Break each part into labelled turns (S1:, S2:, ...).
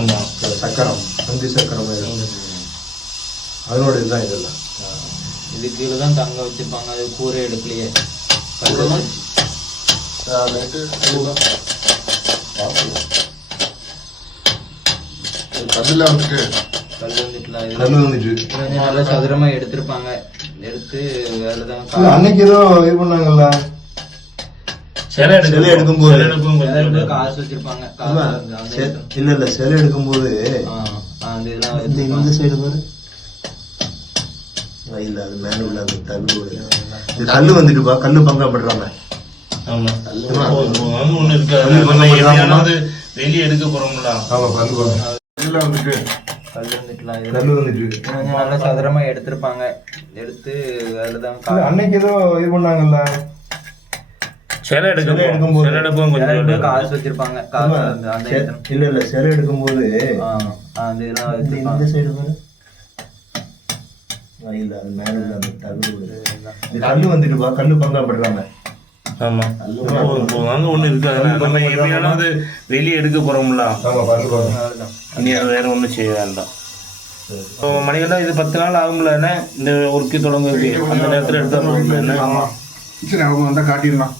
S1: ஆமாம்
S2: சக்கரம் நந்தி சக்கரம். அதனோட இதுதான் இதெல்லாம்.
S3: இது கீழே தான் தங்க வச்சிருப்பாங்க. அது கூரை எடுக்கலையே
S1: கல்லில் வந்துட்டு
S2: கல்
S3: நல்லா சதுரமா எடுத்திருப்பாங்க. எடுத்து அதில் தான்
S2: அன்னைக்கு ஏதோ இது பண்ணாங்கல்ல.
S1: சிலை
S2: சிலை எடுக்கும்போது.
S1: சிலை எடுக்கும்போது
S3: காசு வச்சிருப்பாங்க.
S2: இல்ல, இல்ல சிலை எடுக்கும்போது இந்த இந்த. சைடு பாரு. இல்ல அது மேல உள்ள அந்த தள்ளு இது கல்லு வந்துட்டுப்பா கல்லு பங்கா பண்றாங்க
S1: ஆமா. அது ஒண்ணு இருக்காது
S2: கல்லு
S1: நம்ம
S2: பண்ண
S1: எதையாவது வெளியே எடுக்க போறோம்ல.
S2: ஆமா கல்லு வந்துட்டு.
S3: கல்லு வந்துட்டுல இது
S2: கல்லு வந்துட்டு.
S3: வந்து நல்லா சதுரமா எடுத்திருப்பாங்க. எடுத்து அதில் தான்
S2: இல்ல, அன்னைக்கு ஏதோ இது பண்ணாங்கல்ல.
S1: சிலை எடுக்க
S2: சிலை எடுக்கும்போது.
S1: சிலை எடுப்போம் கொஞ்சம்
S3: காசு வச்சிருப்பாங்க.
S2: இல்ல இல்ல சிலை எடுக்கும்போது
S3: அந்த இதெல்லாம்
S2: இந்த சைடு பாரு. இல்ல அது மேல உள்ள அந்த தள்ளு கல்லு வந்துட்டுப்பா கல்லு பங்கா பண்றாங்க
S1: ஆமா. அங்க ஒண்ணு இருக்காது நம்ம வெளியே எடுக்க போறோம்ல.
S2: கல்லு
S1: வேற ஒண்ணும் செய்ய வேண்டாம். இப்போ மணிகண்டா இது பத்து நாள் ஆகும்ல என்ன? இந்த ஒர்க்கு தொடங்குறது அந்த நேரத்துல எடுத்தா
S4: சரி அவங்க வந்தா காட்டிடலாம்.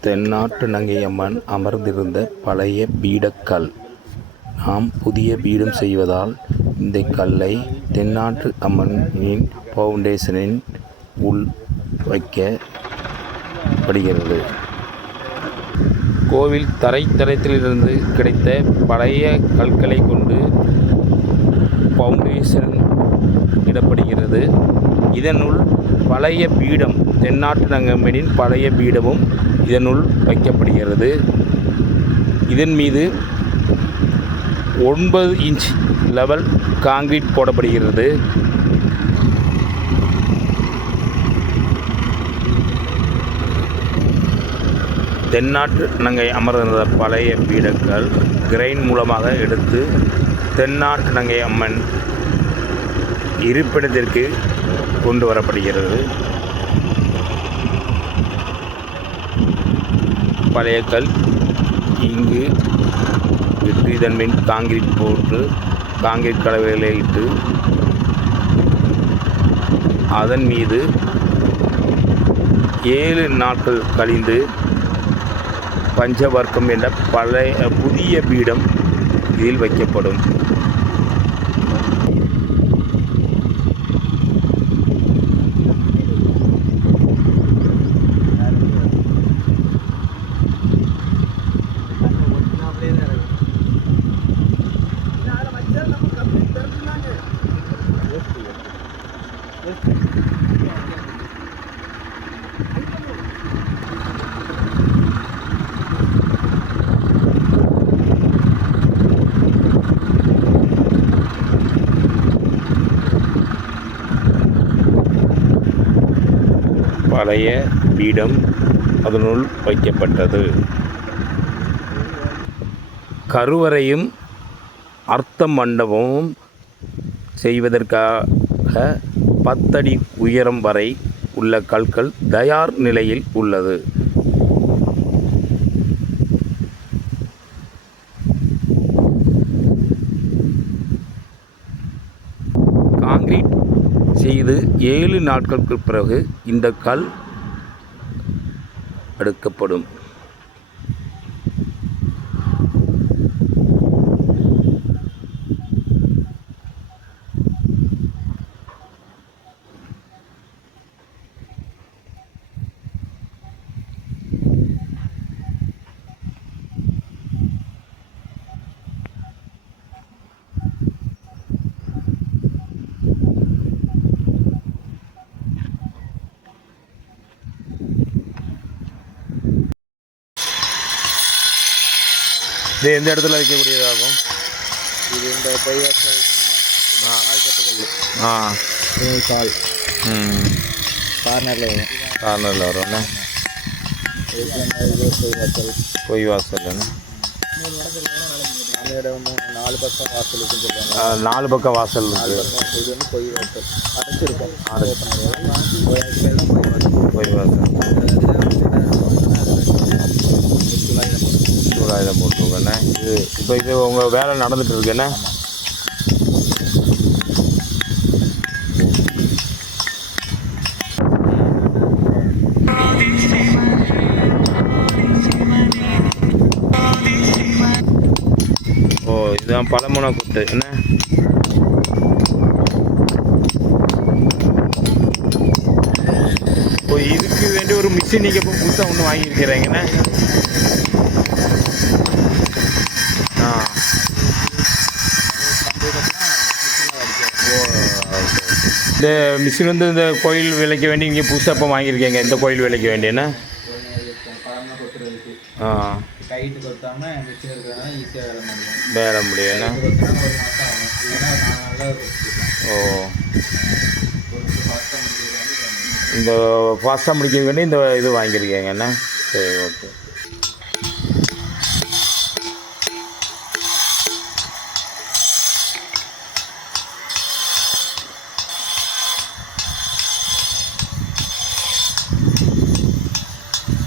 S5: தென்னாட்டு நங்கையம்மன் அமர்ந்திருந்த பழைய பீடக்கல். நாம் புதிய பீடம் செய்வதால் இந்த கல்லை தென்னாட்டு அம்மனின் ஃபவுண்டேஷனின் உள் வைக்கப்படுகிறது. கோவில் தரைத்தளத்திலிருந்து கிடைத்த பழைய கற்களை கொண்டு ஃபவுண்டேஷன் இடப்படுகிறது. இதனுள் பழைய பீடம் தென்னாட்டு நங்கம்மனின் பழைய பீடமும் இதனுள் வைக்கப்படுகிறது. இதன் மீது ஒன்பது இன்ச் லெவல் காங்கிரீட் போடப்படுகிறது. தென்னாட்டு நங்கை அமர்ந்த பழைய பீடங்கள் கிரைன் மூலமாக எடுத்து தென்னாட்டு நங்கை அம்மன் இருப்பிடத்திற்கு கொண்டு வரப்படுகிறது. பழைய கல் இங்கு விட்டு இதன் காங்கிரீட் போட்டு காங்கிரீட் கலவைகளை இட்டு அதன் மீது ஏழு நாட்கள் கழிந்து பஞ்சவர்க்கம் என்ற பழைய புதிய பீடம் இதில் வைக்கப்படும். பழைய பீடம் அதனுள் வைக்கப்பட்டது. கருவறையும் அர்த்த மண்டபமும் செய்வதற்காக பத்தடி உயரம் வரை உள்ள கற்கள் தயார் நிலையில் உள்ளது காங்கிரீட் செய்து ஏழு நாட்களுக்கு பிறகு இந்த கல் அடுக்கப்படும். இது எந்த இடத்துல வைக்கக்கூடியதாகும்.
S3: இது இந்த பைவாசல்
S5: ஆ.
S3: கால்
S5: ம்.
S3: கார்னரில்
S5: கார்னரில் வரும்ண்ணே பொய் வாசல்ண்ணே
S3: அந்த இடம் மூணு நாலு பக்கம் வாசல் இருக்குன்னு
S5: நாலு பக்கம் வாசல். இருக்குது
S3: இது வந்து பொய் வாசல். அடைச்சிருக்கும். பொய் வாசல்.
S5: சூடாயுதம் போட்டுருக்கண்ணே இது இப்போ இது உங்கள் வேலை நடந்துட்டு இருக்குண்ணே ஓ இதுதான் பழமுனை குத்து. என்ன? இப்போ இதுக்கு வேண்டி ஒரு மிஷின் நீங்கள் இப்போ புதுசாக ஒன்று வாங்கியிருக்கிறீங்கண்ணே இந்த மிஷின் வந்து இந்த கோயில் விலைக்கு வேண்டி இங்கே புதுசாக இப்போ வாங்கியிருக்கீங்க. இந்த கோயில் விலைக்கு வேண்டியண்ணே ஆ.
S3: கைட்டு மிஷின் இருக்கிறதுனால ஈஸியாக வேலை முடியும்
S5: வேற முடியும்ண்ணே ஓ. இந்த ஃபாஸ்ட்டாக முடிக்க வேண்டி இந்த இது வாங்கியிருக்கீங்கண்ணே சரி ஓகே.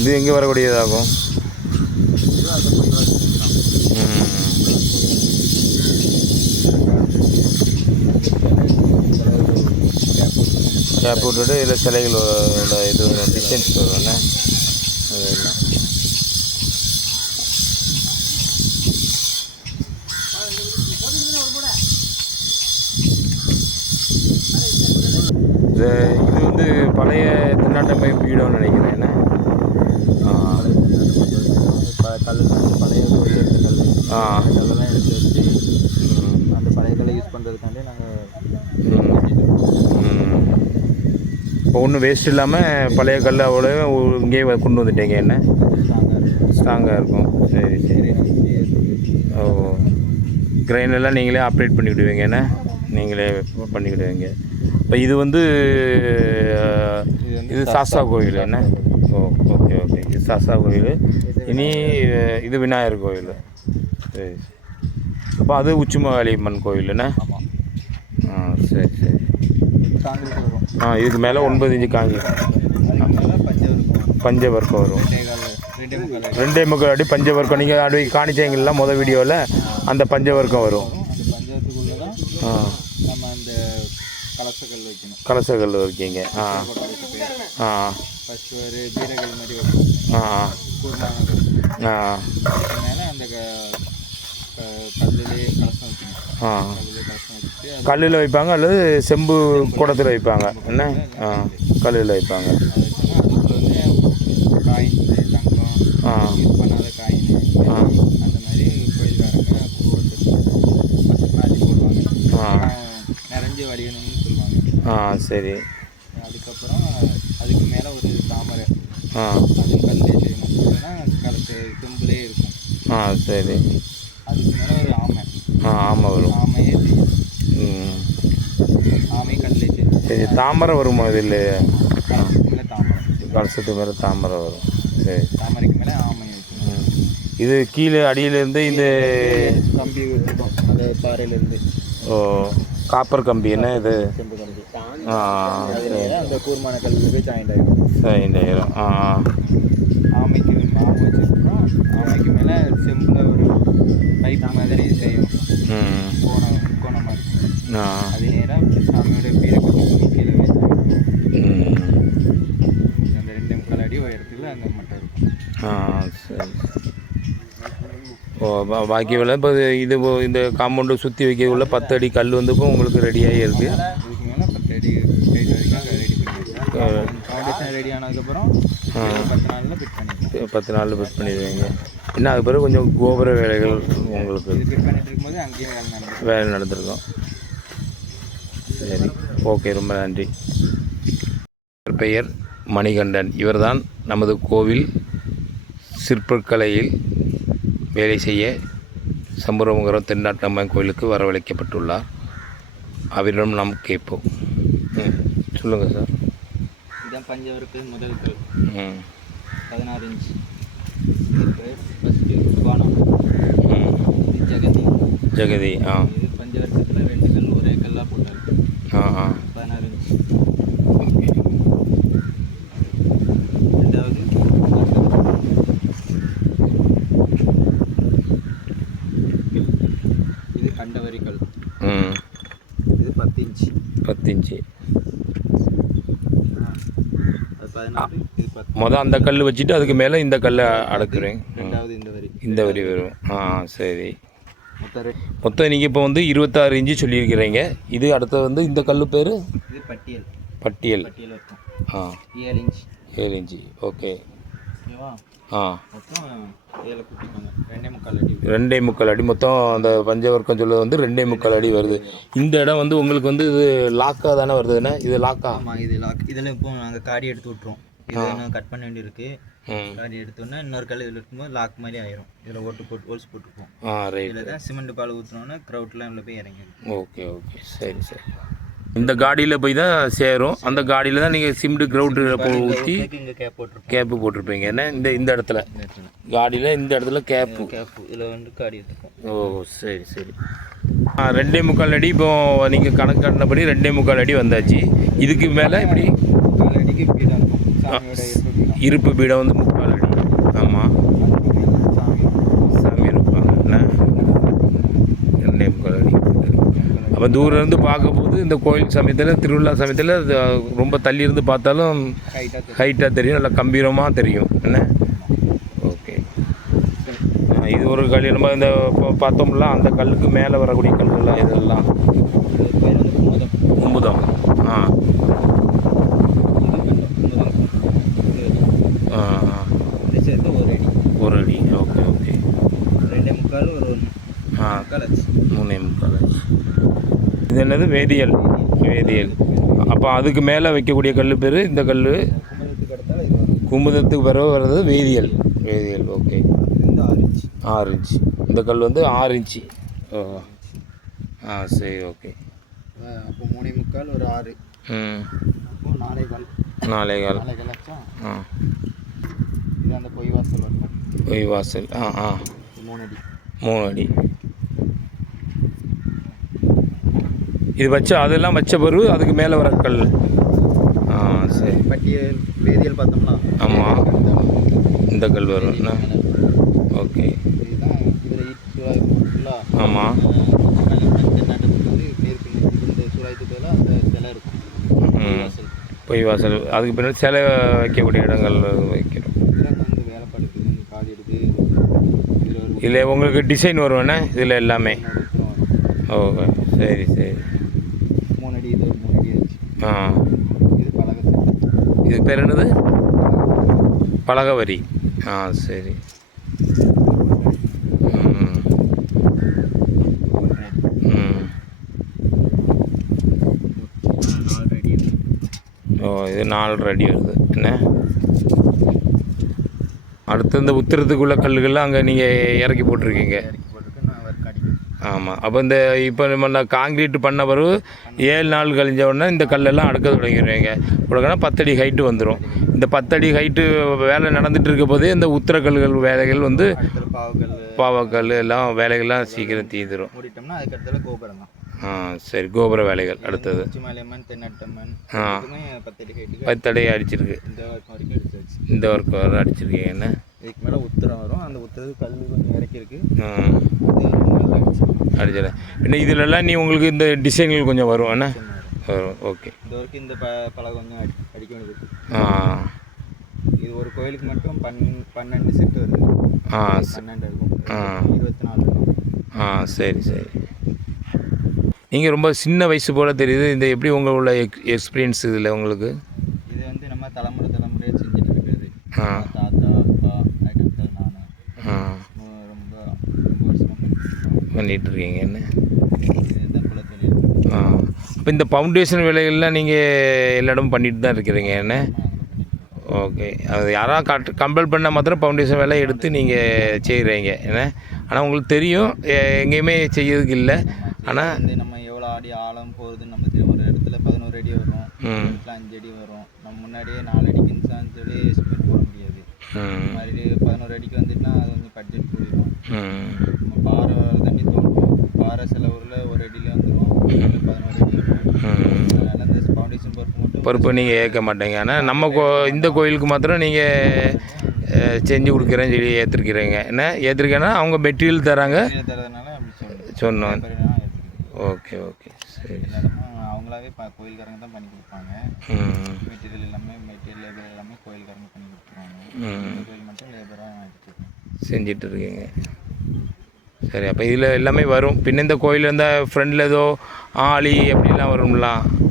S5: இது எங்கே வரக்கூடியதாகும். கேப் விட்டுட்டு இல்லை சிலைகளோட இது டிசைன்ஸ் வரும்ண்ணே அதெல்லாம். இது இது வந்து பழைய தென்னாட்டமை பீடம்னு நினைக்கிறேன். என்ன? ஆ.
S3: கல் பழைய கோயில் எடுத்த கல் கல்லெல்லாம் எடுத்து வச்சு அந்த பழைய கல்லை யூஸ் பண்ணுறதுக்காண்டி நாங்கள்.
S5: இப்போ ஒன்றும் வேஸ்ட் இல்லாமல் பழைய கல் அவ்வளோ இங்கேயே கொண்டு வந்துட்டீங்க என்ன? ஸ்ட்ராங்காக இருக்கும். சரி சரி. ஓ. கிரைன் எல்லாம் நீங்களே ஆப்ரேட் பண்ணிக்கிடுவீங்க என்ன? நீங்களே பண்ணிக்கிடுவீங்க. இப்போ இது வந்து இது சாஸ்தா கோயில் என்ன? சாஸ்தா கோயில் இனி இது விநாயகர் கோயில். சரி அப்போ அது உச்சிமகாளியம்மன் கோயில் என்ன?
S3: ஆமாம்
S5: ஆ சரி சரி. ஆ இதுக்கு மேலே ஒன்பது
S3: பச்சை இருக்கும்
S5: பஞ்சவர்க்கம் வரும்.
S3: ரெண்டே கால் ரெண்டே முக்கால் அடி
S5: பஞ்சவர்க்கம். நீங்கள் அடி காணிச்சீங்களா மொதல் வீடியோவில் அந்த பஞ்சவர்க்கம் வரும். ஆ.
S3: கலசக்கல் வைக்கணும்.
S5: கலசக்கல் இருக்கீங்க ஆ. ஆ.
S3: ஒரு பீரகல் மாதிரி அதுக்கு மேலே அந்த கல்லுலேயே கலசம் அது
S5: கல்லில் வைப்பாங்க அல்லது செம்பு குடத்தில் வைப்பாங்க. என்ன? ஆ கல்லில் வைப்பாங்க.
S3: தங்கம்
S5: ஆ.
S3: யூஸ் பண்ணாத காயின்
S5: ஆ.
S3: அந்த மாதிரி கோயில்காரங்க போடுவாங்க. நிறைஞ்சு வடியணும்னு சொல்லுவாங்க.
S5: ஆ சரி.
S3: அதுக்கப்புறம் அதுக்கு மேலே ஒரு தாமரை.
S5: ஆ.
S3: அதுவும் கல்லே செய்யணும் இல்லைன்னா கலத்து சிம்பிளே இருக்கும்.
S5: ஆ சரி.
S3: அதுக்கு மேலே ஒரு ஆமை.
S5: ஆ ஆமாம் வரும்.
S3: ஆமையே செய்யணும்
S5: ம்.
S3: ஆமை கல்லே
S5: சரி தாமரை வருமா இதில்
S3: கலசத்துக்கு மேலே தாமரை.
S5: கலசத்துக்கு மேலே தாமரை வரும். சரி.
S3: தாமரைக்கு மேலே ஆமை.
S5: இது கீழே அடியிலேருந்து இந்த
S3: கம்பி வச்சுருக்கோம் அந்த பாறையிலேருந்து.
S5: ஓ. காப்பர் கம்பி என்ன இது?
S3: செம்பு கம்பி. அந்த கூர்மான கல்லில் போய் ஜாயிண்ட் ஆகிடும் ஆமைக்கு ஆமை வச்சுருக்கோம் ஆமைக்கு மேலே செம்பில் ஒரு பைப் மாதிரி செய்யும் கோணம் கோணமாக இருக்கும் அது நேராக சாமியோட பீரை கொண்டு கீழே வச்சு
S5: ம்.
S3: அந்த ரெண்டு முக்கால் அடி உயரத்தில் அந்த மட்டை இருக்கும்.
S5: ஆ சரி. பாக்கி வேலை இப்போ இது இந்த காம்பவுண்டு சுற்றி வைக்கக்குள்ள பத்து அடி கல் வந்து இப்போ உங்களுக்கு ரெடியாகி இருக்குது
S3: பத்து நாளில் ஃபிட்
S5: பண்ணிடுவீங்க. இன்னும் அது பிறகு கொஞ்சம் கோபுர வேலைகள் உங்களுக்கு
S3: வேலை
S5: நடந்திருக்கும். சரி ஓகே ரொம்ப நன்றி. இவர் பெயர் மணிகண்டன். இவர்தான் நமது கோவில் சிற்பக்கலையில் வேலை செய்ய சம்புரமுகரம் தென்னாட்டம்மன் கோயிலுக்கு வரவழைக்கப்பட்டுள்ளார். அவரிடம் நாம் கேட்போம். ம் சொல்லுங்கள் சார்.
S3: இதுதான் பஞ்சவருக்கு முதல் கல்
S5: ம்.
S3: பதினாறு இன்ச் ஃபஸ்ட்டு கோணம்
S5: ம்
S3: இது ஜெகதி.
S5: ஜெகதி ஆ.
S3: இது பஞ்சவர்க்கத்தில் ரெண்டு கல் ஒரே கல்லாக போட்டாரு
S5: ஆ ஆ.
S3: பதினாறு இன்ச்
S5: ஓகே
S3: பதினாறு இது பத்து
S5: மொதல் அந்த கல் வச்சுட்டு அதுக்கு மேலே இந்த கல்லை அடக்குறேன்.
S3: இந்த வரி.
S5: இந்த வரி வரும். ஆ சரி.
S3: மொத்தம்
S5: நீங்கள் இப்போ வந்து இருபத்தாறு இன்ச்சு சொல்லியிருக்கிறீங்க. இது அடுத்தது வந்து இந்த கல் பேர்?
S3: பட்டியல்.
S5: பட்டியல். ஆ.
S3: ஏழு இன்ச்
S5: ஏழு இன்ச்சு. ஓகே.
S3: ஓகேவா?
S5: ஆ.
S3: ஏழை கூட்டிப்பாங்க ரெண்டே முக்கால் அடி.
S5: ரெண்டே முக்கால் அடி. மொத்தம் அந்த பஞ்சவர்க்கம் சொல்லுவது வந்து ரெண்டே முக்கால் அடி வருது. இந்த இடம் வந்து உங்களுக்கு வந்து இது லாக்காக தானே வருதுண்ணே இது லாக்கா
S3: ஆமாம் இது லாக் இதில் இப்போ நாங்கள் காடி எடுத்து விட்ருவோம் இது இன்னும் கட் பண்ண வேண்டியிருக்கு. காடி எடுத்தோன்னே இன்னொரு கல் இதில் இருக்கும்போது லாக் மாதிரி ஆயிரும். இதில் ஓட்டு போட்டு ஹோல்ஸ் போட்டுப்போம் இதில் தான் சிமெண்ட் பால் ஊற்றுனோன்னா க்ரௌட்லாம் இதில் போய் இறங்கிடும்.
S5: ஓகே ஓகே சரி சரி. இந்த காடியில் போய் தான் சேரும். அந்த காடியில் தான் நீங்கள் ஊற்றி
S3: இங்கே கேப் போட்டிருப்போம்.
S5: கேப்பு போட்டிருப்பீங்க. என்ன? இந்த இந்த இடத்துல. காடியில் இந்த இடத்துல கேப்பு
S3: கேப் இதில் வந்து காடி
S5: ஓ சரி சரி. ஆ ரெண்டே முக்கால் அடி. இப்போ நீங்கள் கணக்கு காட்டினபடி ரெண்டே முக்கால் அடி வந்தாச்சு. இதுக்கு மேலே இப்படி.
S3: இருப்பு
S5: பீடம் வந்து முக்கால் அடி. ஆமாம்
S3: சாமி
S5: சாமி இருப்பாங்க என்ன ரெண்டே முக்கால் அடி அப்போ தூரம் இருந்து பார்க்கும்போது இந்த கோயில் சமயத்தில் திருவிழா சமயத்தில் ரொம்ப தள்ளி இருந்து பார்த்தாலும்
S3: ஹைட்டாக
S5: ஹைட்டாக தெரியும் நல்லா கம்பீரமாக தெரியும். என்ன? ஓகே. இது ஒரு கல் நம்ம இந்த பார்த்தோம்ல அந்த கல்லுக்கு மேலே வரக்கூடிய கல்லுலாம் இதெல்லாம்? கும்புதம் ஆ
S3: இது குமுதம்
S5: ஆ, ஆ.
S3: இது சேர்த்து ஒரு அடி
S5: ஒரு அடி ஓகே ஓகே
S3: ரெண்டே முக்கால் ஒரு ஒன்று
S5: ஆ
S3: முக்கால் ஆச்சு
S5: மூணே முக்கால் இது என்னது? வேதியியல். வேதியியல். அப்போ அதுக்கு மேலே வைக்கக்கூடிய கல் பேர்? இந்த கல்
S3: குமுதத்துக்கு
S5: பிறகு வர்றது வேதியியல். வேதியியல் ஓகே
S3: ஆறு
S5: இன்ச்சு. இந்த கல் வந்து ஆறு இன்ச்சு. ஓ. ஆ சரி ஓகே
S3: அப்போ மூணே முக்கால் ஒரு ஆறு
S5: ம்.
S3: அப்போ நாலே கால்
S5: நாலே கால்
S3: நாலே கால் ஆச்சா
S5: ஆ.
S3: இது அந்த பொய் வாசல்
S5: பொய் வாசல். ஆ ஆ.
S3: மூணு அடி
S5: மூணு அடி இது வச்ச அதெல்லாம் வச்ச பிறகு அதுக்கு மேலே வர கல். ஆ சரி.
S3: பட்டியல் வேதியியல் பார்த்தோம்னா.
S5: ஆமாம் இந்த கல் வரும். என்ன? ஓகே. ஆமாம் பொய் வாசல். அதுக்கு பின்னாடி சிலை வைக்கக்கூடிய இடங்கள் வைக்கிறோம்.
S3: இதில்
S5: உங்களுக்கு டிசைன் வருவேண்ணே இதில் எல்லாமே. ஓகே சரி சரி.
S3: அடி இது ஒரு மூணு அடி
S5: ஆ.
S3: இது பலகை
S5: இது பேர் என்னது? பலகவரி. ஆ சரி. ஓ இது நாலரை அடி வருது. என்ன? அடுத்து இந்த உத்திரத்துக்குள்ள கல்லுகள்லாம் அங்கே நீங்கள் இறக்கி போட்டிருக்கீங்க
S3: இறக்கி போட்டுருக்கு நான் ஒர்க் அடிக்கிறேன்
S5: ஆமாம் அப்போ இந்த இப்போ நம்ம காங்கிரீட் பண்ண பிறகு ஏழு நாள் கழிஞ்ச உடனே இந்த கல்லெல்லாம் அடுக்க தொடங்கிடுவீங்க உடனே பத்தடி ஹைட்டு வந்துடும் இந்த பத்தடி ஹைட்டு வேலை நடந்துட்டு இருக்க போதே இந்த உத்திர கல்லுகள் வேலைகள் வந்து
S3: பாவக்கல்
S5: எல்லாம் வேலைகள்லாம் சீக்கிரம் தீந்துடும்
S3: கோபுரம் தான்.
S5: ஆ சரி கோபுர வேலைகள் அடுத்தது. ஆ.
S3: பத்தடி
S5: அடிச்சிருக்கு.
S3: இந்த
S5: ஒர்க் வர அடிச்சிருக்கீங்க என்ன?
S3: இதுக்கு மேலே உத்தரம் வரும். அந்த உத்தரத்துக்கு கல் கொஞ்சம் இறக்கிருக்கு
S5: ஆ
S3: இது நல்லா அடிச்சு
S5: அடிச்சிட என்ன இதிலெல்லாம் நீ உங்களுக்கு இந்த டிசைன்கள் கொஞ்சம் வரும். என்ன? வரும். ஓகே
S3: இந்த வரைக்கும் இந்த ப பலகை கொஞ்சம் அடி அடிக்க வேண்டியது.
S5: ஆ.
S3: இது ஒரு கோயிலுக்கு மட்டும் பன் பன்னெண்டு செட்டு வருது.
S5: ஆ
S3: பன்னெண்டு இருக்கும்.
S5: ஆ.
S3: இருபத்தி நாலு இருக்கும்.
S5: ஆ சரி சரி. நீங்கள் ரொம்ப சின்ன வயசு போல் தெரியுது. இந்த எப்படி உங்களோட எக் எக்ஸ்பீரியன்ஸ் இதில் உங்களுக்கு?
S3: இது வந்து நம்ம தலைமுறை தலைமுறையாக செஞ்சுட்டு இருக்கிறது.
S5: ஆ.
S3: தாத்தா அப்பா அதுக்கடுத்தது நான்
S5: ஆ
S3: ரொம்ப ரொம்ப வருஷமாக
S5: பண்ணிகிட்டு என்ன? ஆ. இப்போ இந்த ஃபவுண்டேஷன் வேலைகள்லாம் நீங்கள் எல்லா இடமும் பண்ணிட்டு தான் இருக்கிறீங்க என்ன? ஓகே. அது யாராவது காட்டு கம்பல் பண்ண மாத்திரம் ஃபவுண்டேஷன் வேலை எடுத்து நீங்கள் செய்கிறீங்க என்ன? ஆனால் உங்களுக்கு தெரியும் எங்கேயுமே செய்யறதுக்கு இல்லை. ஆனால்
S3: வந்து நம்ம எவ்வளோ அடி ஆழம் போகுதுன்னு நம்ம ஒரு இடத்துல பதினோரு அடி வரும் அஞ்சு அடி வரும். நம்ம முன்னாடியே நாலு அடிக்கு இன்சான்னு சொல்லி எஸ்டிமேட் போட முடியாது. மாதிரி பதினோரு அடிக்கு வந்துட்டுனா அது வந்து பட்ஜெட் போயிடும்
S5: ம்
S3: நம்ம பாறை தண்ணி தோண்டும் பாறை சில ஊரில் ஒரு அடியில் வந்துடும் பதினோரு அடி இருக்கும்
S5: ம்
S3: அதனால இந்த பொறுப்பு
S5: நீங்கள் ஏற்க மாட்டீங்க. ஆனால் நம்ம கோ இந்த கோயிலுக்கு மாத்திரம் நீங்கள் செஞ்சு கொடுக்குறேன்னு சொல்லி ஏற்றிருக்கிறீங்க என்ன? ஏற்றிருக்கேன்னா அவங்க மெட்டீரியல் தராங்க. சொன்னோம். Okay okay. சரி.
S3: அவங்களாவே ப கோயில்காரங்க தான் பண்ணி கொடுப்பாங்க. மெட்டீரியல் எல்லாமே மெட்டீரியல் லேபர் எல்லாமே
S5: ம்.
S3: கோயில் மட்டும் லேபராக
S5: செஞ்சிட்டு இருக்கீங்க சரி அப்போ இதில் எல்லாமே வரும். பின்ன இந்த கோயில் இந்த ஃப்ரெண்டில் ஏதோ ஆலி அப்படிலாம் வரும்ல?
S3: ஏலி ஏலி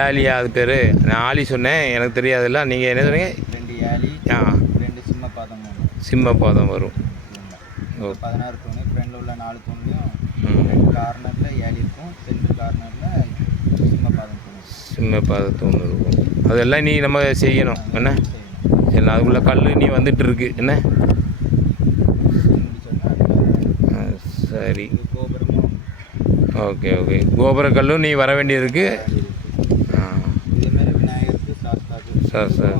S5: ஏலியா அது பேர். நான் ஆலி சொன்னேன் எனக்கு தெரியாதுல்ல. நீங்கள் என்ன சொன்னீங்க?
S3: ரெண்டு ஏலி
S5: ஆ.
S3: ரெண்டு சிம்ம பாதம்
S5: சிம்ம பாதம் வரும்.
S3: பதினாறு தூண் ஃப்ரெண்டில் உள்ள நாலு தூண்லையும் ரெண்டு கார்னரில் ஏலி இருக்கும் சென்டர் கார்னரில் சிம்ம பாதம் தூண்
S5: சிம்ம பாதத்தூண் இருக்கும் அதெல்லாம் நீ நம்ம செய்யணும். என்ன? சரி அதுக்குள்ள கல் நீ வந்துட்டு இருக்கு என்ன சரி.
S3: கோபுரமும்.
S5: Okay okay. கோபுர கல்லும் நீ வர வேண்டியிருக்கு ஆ
S3: இதே மாதிரி விநாயகருக்கு சாஸ்தாக்கு
S5: சார் சார்.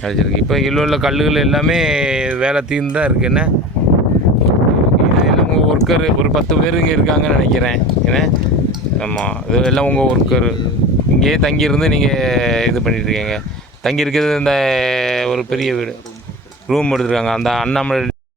S5: கிடச்சிருக்கு. இப்போ இல்லை உள்ள கல்லுகள் எல்லாமே வேலை தீர்ந்து தான் இருக்கு. என்ன? எல்லாம் உங்கள் ஒர்க்கர் ஒரு பத்து பேர் இங்கே இருக்காங்கன்னு நினைக்கிறேன். என்ன? ஆமாம் இது எல்லாம் உங்கள் ஒர்க்கர் இங்கேயே தங்கியிருந்து நீங்கள் இது பண்ணிட்டு இருக்கீங்க. இந்த ஒரு பெரிய வீடு. ரூம் எடுத்துருக்காங்க. அந்த அண்ணாமலை